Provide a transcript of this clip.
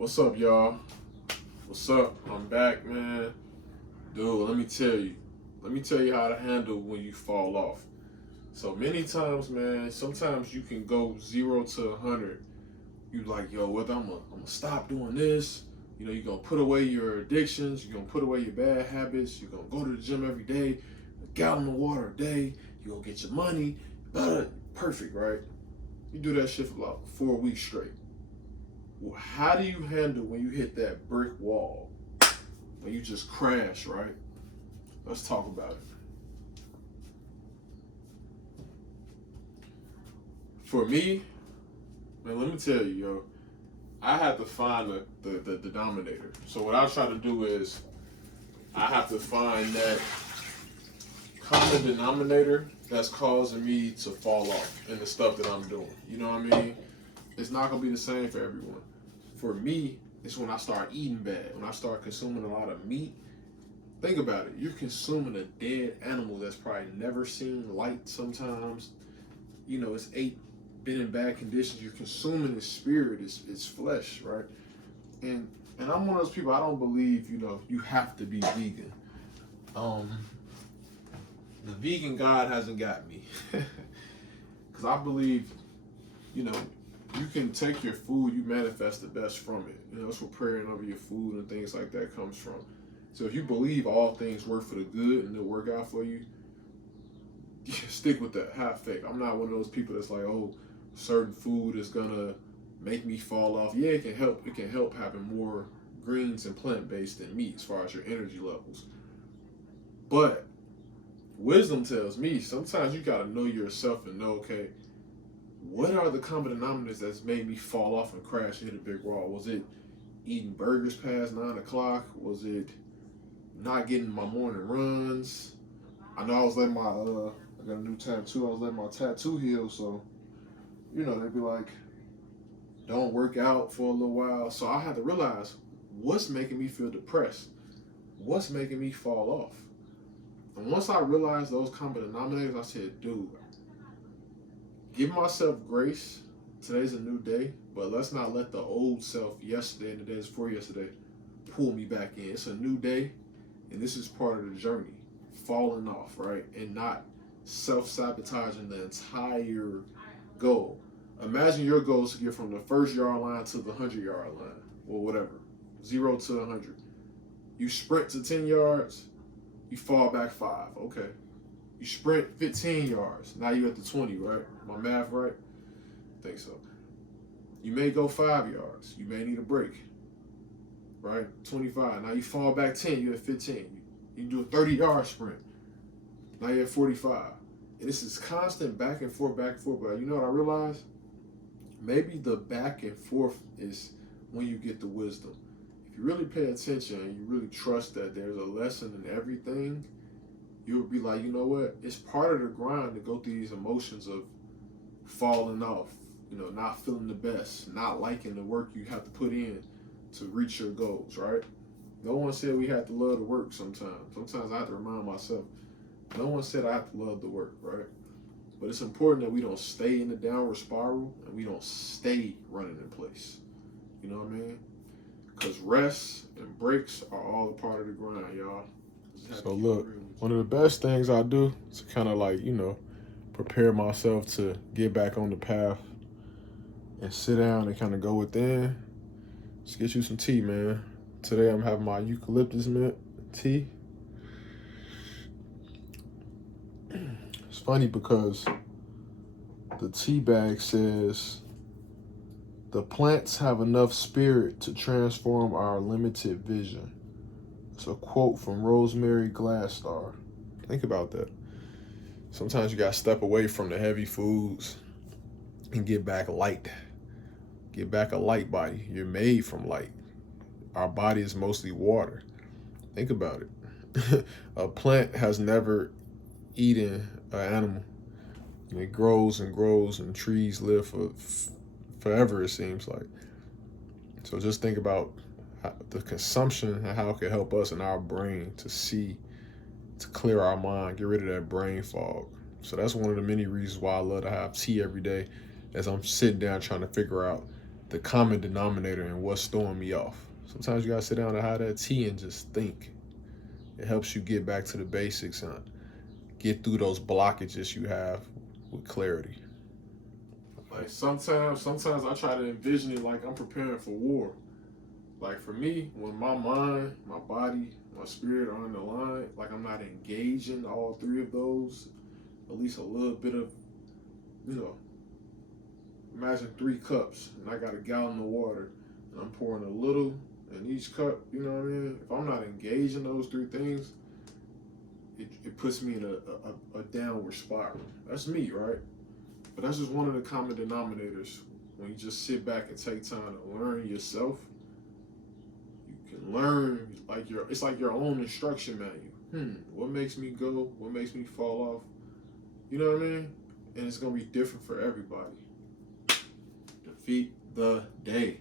What's up, y'all? What's up? I'm back, man. Dude, let me tell you. Let me tell you how to handle when you fall off. So many times, man, sometimes you can go 0 to 100. You like, yo, whether I'm gonna stop doing this, you're gonna put away your addictions, you're gonna put away your bad habits, you're gonna go to the gym every day, a gallon of water a day, you're gonna get your money, perfect, right? You do that shit for about 4 weeks straight. Well, how do you handle when you hit that brick wall? When you just crash, right? Let's talk about it. For me, man, let me tell you, yo, I have to find the denominator. So what I try to do is I have to find that common denominator that's causing me to fall off in the stuff that I'm doing. You know what I mean? It's not gonna be the same for everyone. For me, it's when I start eating bad, when I start consuming a lot of meat. Think about it. You're consuming a dead animal that's probably never seen light sometimes. It's been in bad conditions. You're consuming its spirit, its flesh, right? And I'm one of those people, I don't believe, you have to be vegan. The vegan God hasn't got me. Because I believe, you can take your food, you manifest the best from it. That's where praying over your food and things like that comes from. So if you believe all things work for the good and they'll work out for you, stick with that. Have faith. I'm not one of those people that's like, oh, certain food is gonna make me fall off. Yeah, it can help. It can help having more greens and plant-based than meat as far as your energy levels. But wisdom tells me sometimes you gotta know yourself and know, okay, what are the common denominators that's made me fall off and crash and hit a big wall? Was it eating burgers past 9 o'clock? Was it not getting my morning runs? I know I was letting I got a new tattoo. I was letting my tattoo heal, so, they'd be like, don't work out for a little while. So I had to realize what's making me feel depressed? What's making me fall off? And once I realized those common denominators, I said, dude, give myself grace. Today's a new day, but let's not let the old self yesterday and the days before yesterday pull me back in. It's a new day, and this is part of the journey. Falling off, right? And not self-sabotaging the entire goal. Imagine your goal is to get from the first yard line to the 100-yard line, or whatever, 0 to 100. You sprint to 10 yards, you fall back 5. Okay. You sprint 15 yards. Now you're at the 20, right? My math right? I think so. You may go 5 yards. You may need a break, right? 25. Now you fall back 10. You're at 15. You do a 30-yard sprint. Now you're at 45. And this is constant back and forth, back and forth. But you know what I realized? Maybe the back and forth is when you get the wisdom. If you really pay attention and you really trust that there's a lesson in everything, you'll be like, you know what? It's part of the grind to go through these emotions of falling off, not feeling the best, not liking the work you have to put in to reach your goals, right? No one said we have to love the work sometimes. Sometimes I have to remind myself, no one said I have to love the work, right? But it's important that we don't stay in the downward spiral and we don't stay running in place. You know what I mean? Because rest and breaks are all a part of the grind, y'all. So look, one of the best things I do is kind of like, prepare myself to get back on the path and sit down and kind of go within. Just get you some tea, man. Today I'm having my eucalyptus mint tea. It's funny because the tea bag says, the plants have enough spirit to transform our limited vision. It's a quote from Rosemary Glasstar. Think about that. Sometimes you gotta step away from the heavy foods and get back light. Get back a light body. You're made from light. Our body is mostly water. Think about it. A plant has never eaten an animal. It grows and grows, and trees live for forever, it seems like. So just think about the consumption and how it can help us in our brain to see, to clear our mind, get rid of that brain fog. So that's one of the many reasons why I love to have tea every day as I'm sitting down trying to figure out the common denominator and what's throwing me off. Sometimes you gotta sit down and have that tea and just think. It helps you get back to the basics and get through those blockages you have with clarity. Like sometimes I try to envision it like I'm preparing for war. Like for me, when my mind, my body, my spirit are on the line, like I'm not engaging all three of those, at least a little bit of, you know, imagine 3 cups and I got a gallon of water and I'm pouring a little in each cup, you know what I mean? If I'm not engaging those 3 things, it puts me in a downward spiral. That's me, right? But that's just one of the common denominators. When you just sit back and take time to learn yourself, you can learn like it's like your own instruction manual. What makes me go? What makes me fall off? You know what I mean? And it's gonna be different for everybody. Defeat the day.